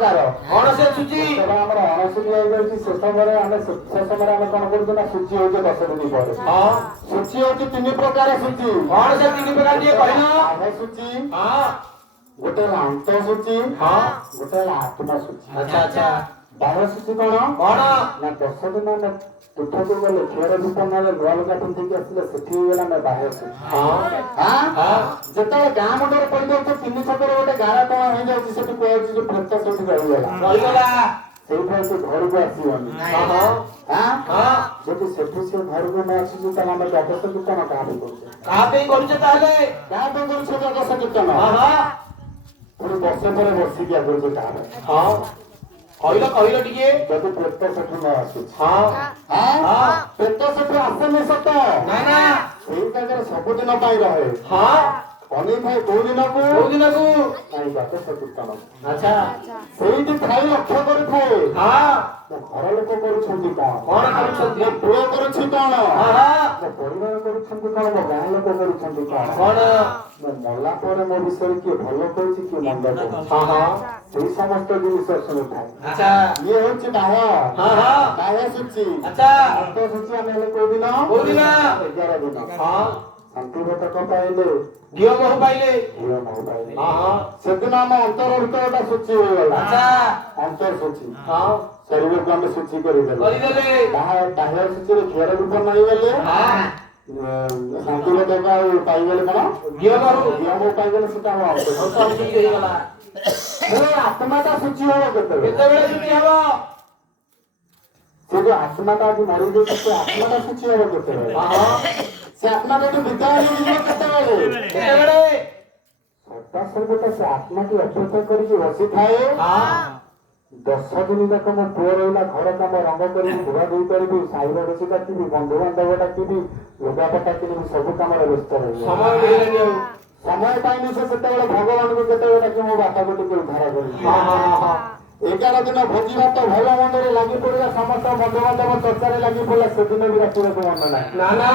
प्रकार कौन से सूची ଆମର ଅଣସୁଧି ହେଇଯାଉଛି ସେ ସମୟରେ ଆମେ କଣ କରୁଛୁ ନା ସୂଚି ହଉଛି 10 ଦିନ ପରେ। हाँ ସୂଚି ହଉଛି 3 ପ୍ରକାର ସୂଚି। कौन से 3 प्रकार ये कहना ବାହ୍ୟ ସୂଚି, हाँ ଗୋଟେ ହେଲା ଅନ୍ତ ସୂଚି, हाँ ଗୋଟେ ହେଲା ଆତ୍ମା ସୂଚି। अच्छा अच्छा ବାହ୍ୟ ସୂଚି କଣ कौन ନା 10 ଦିନ ଆମେ ତୁଠକୁ ଗଲେ କ୍ଷୀର ଦୀପ ନେଲେ ନୂଆ ଲୁଗା ପିନ୍ଧିକି ଆସିଲେ ସେଠି ହେଇଗଲା ଆମେ ବାହ୍ୟ ସୂଚି। हाँ हाँ ଯେତେବେଳେ ଗାଁ ମୁଣ୍ଡରେ ପଡ଼ିଯାଉଛି 3 ଛକରେ ଗୋଟେ ଗାରା ଟଣା ହେଇଯାଉଛି ସେଠି କୁହାଯାଉଛି ଯେ ପ୍ରେତ ସେଠି ରହିଗଲା ରହିଗला ସେଇଠାରୁ ସେ ଘରକୁ ଆସିବନି। हाँ ଯଦି ସେଠୁ ସେ ଘରକୁ ନ ଆସୁଛି ତାହେଲେ ଆମେ ଦ୍ୱାଦଶ କୀର୍ତ୍ତନ କାହା ପାଇଁ କରୁଛେ? कहाँ पे करूचे ताले କାହା ପାଇଁ କରୁଛେ ଦ୍ୱାଦଶ କୀର୍ତ୍ତନ? हाँ ପୁଣି ବର୍ଷେ ପରେ ବର୍ଷିକିଆ କରୁଛେ କାହା ପାଇଁ? हाँ କହିଲ ଟିକେ ଯଦି ପ୍ରେତ ସେଠୁ ନ ଆସୁଛି। हाँ ପ୍ରେତ ସେଠୁ ଆସେନି ସତ, ना ना ସେଇ ଜାଗାରେ ସବୁଦିନ ପାଇଁ ରହେ। हाँ ଅନେଇଥାଏ କୋଉ ଦିନକୁ? दो दिन को ନାଇଁ ଦ୍ୱାଦଶ କୀର୍ତ୍ତନ। अच्छा ସେଇଠି ଥାଇ ଲକ୍ଷ୍ୟ କରିଥାଏ हाँ ମୋ ଘର ଲୋକ କରୁଛନ୍ତି କଣ, कौन करूछंती ମୋ ପୁଅ କରୁଛି କଣ, हाँ ମୋ ପରିବାର କରୁଛନ୍ତି କଣ, ମୋ ଗାଁ ଲୋକ କରୁଛନ୍ତି କଣ, कौन ମୁଁ ମଲା ପରେ ମୋ ବିଷୟରେ କିଏ ଭଲ କହୁଛି କିଏ ମନ୍ଦ କହୁଛି, हाँ हाँ ସେଇ ସମସ୍ତ ଜିନିଷ ଶୁଣିଥାଏ। अच्छा ଇଏ ହଉଛି ବାହ୍ୟ हाँ ବାହ୍ୟ ସୂଚି। अच्छा ଅନ୍ତ ସୂଚି ଆମେ ହେଲେ କୋଉ ଦିନ? କୋଉ ଦିନ? 11 ଦିନ। हाँ ଶାନ୍ତି ବ୍ରତକ ପାଇଲେ दियो बहु पाइले ଝିଅ ମହୁ ପାଇଲେ हाँ ସେଦିନ ଆମ ଅନ୍ତର ଭିତରଟା ସୂଚି ହେଇଗଲା। अच्छा ଅନ୍ତର ସୂଚି हाँ ଶରୀରକୁ ଆମେ ସୂଚି କରିଦେଲେ। କରିଦେले ବାହ୍ୟ ସୂଚିରେ କ୍ଷୀର ରୂପ ନେଇଗଲେ हाँ ଶାନ୍ତି ବ୍ରତକ ଆଉ ପାଇଗଲେ କଣ? दियो बहु ଝିଅ ମହୁ ପାଇଗଲେ ସେଟା ଆମ ଅନ୍ତର हम सब सूची हो गला ଆତ୍ମାଟା ସୂଚି ହବ କେତେବେଳେ? कितने बेले सूची हबो ସେ ଯୋଉ ଆତ୍ମାଟା ଆଜି ମରିଯାଇଛି ସେ ଆତ୍ମାଟା ସୂଚି ହବ କେତେବେଳେ? हाँ ସେ ଆତ୍ମାଟା ଏଠୁ ବିଦାୟ ହେଇଯିବ କେତେବେଳେ? कितने बेले ସଦାସର୍ବଦା ସେ ଆତ୍ମାଟି ଅପେକ୍ଷା କରିକି ବସିଥାଏ। हाँ 10 ଦିନ ଯାକ ମୋ ପୁଅ ରହିଲା ଘର କାମ ରଙ୍ଗ କରିବି, ଧୁଆ ଧୋଇ କରିବି, ସାହିର ବେଶୀ ଡାକିବି, ବନ୍ଧୁବାନ୍ଧବ ଡାକିବି, ଲୁଗାପଟା କିଣିବି, ସବୁ କାମରେ ବ୍ୟସ୍ତ ରହିବି। समय मिले नहीं ସମୟ ପାଇନି ସେ ସେତେବେଳେ ଭଗବାନଙ୍କୁ କେତେବେଳେ ଡାକି ମୋ ବାପାକୁ ଟିକେ ଉଦ୍ଧାର କରିବି। हाँ हाँ हाँ 11 ଦିନ ଭୋଜି ଭାତ ଭଲ ମନ୍ଦରେ ଲାଗି ପଡିଲା, ସମସ୍ତ ବନ୍ଧୁବାନ୍ଧବ ଚର୍ଚ୍ଚାରେ ଲାଗି ପଡିଲା, ସେଦିନ ବି ରାତିବାକୁ ମନ ନାହିଁ। ना ନା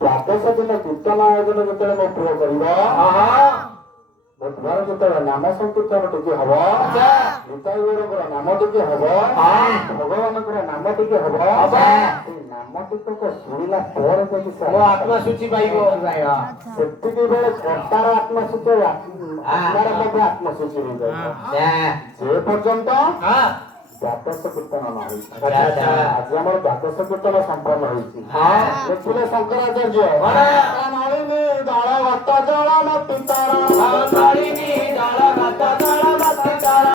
ଦ୍ୱାଦଶ ଦିନ କୀର୍ତ୍ତନ ଆୟୋଜନ ଯେତେବେଳେ ମୋ ପୁଅ କରିବ, हाँ हाँ ମୋ ଛୁଆର ଯେତେବେଳେ ନାମ ସଂକୀର୍ତ୍ତନ ଟିକେ ହବ, अच्छा ନିତାଇ ଗୌରଙ୍କର ନାମ ଟିକେ ହବ, ଭଗବାନଙ୍କର ନାମ ଟିକେ ହବ, ସେଇ ନାମ ଟିକକ ଶୁଣିଲା ପରେ ଯଦି वो आत्मा सूची पाइबो ସେତିକି ବେଳେ କର୍ତ୍ତାର ଆତ୍ମସୂଚି ଆତ୍ମାର ମଧ୍ୟ ଆତ୍ମସୂଚି ହେଇଯାଏ। ଯେ ପର୍ଯ୍ୟନ୍ତ हाँ ଦ୍ୱାଦଶ କୀର୍ତ୍ତନ ନ ହେଇଛି। अच्छा अच्छा ଆଜି ଆମର ଦ୍ୱାଦଶ କୀର୍ତ୍ତନ ସମ୍ପନ୍ନ ହେଇଛି। हाँ ଦେଖିଲେ ଶଙ୍କରାଚାର୍ଯ୍ୟ କଣ? ନଳିନୀ ଦଳ ଭକ୍ତ ଜଳ ପିତର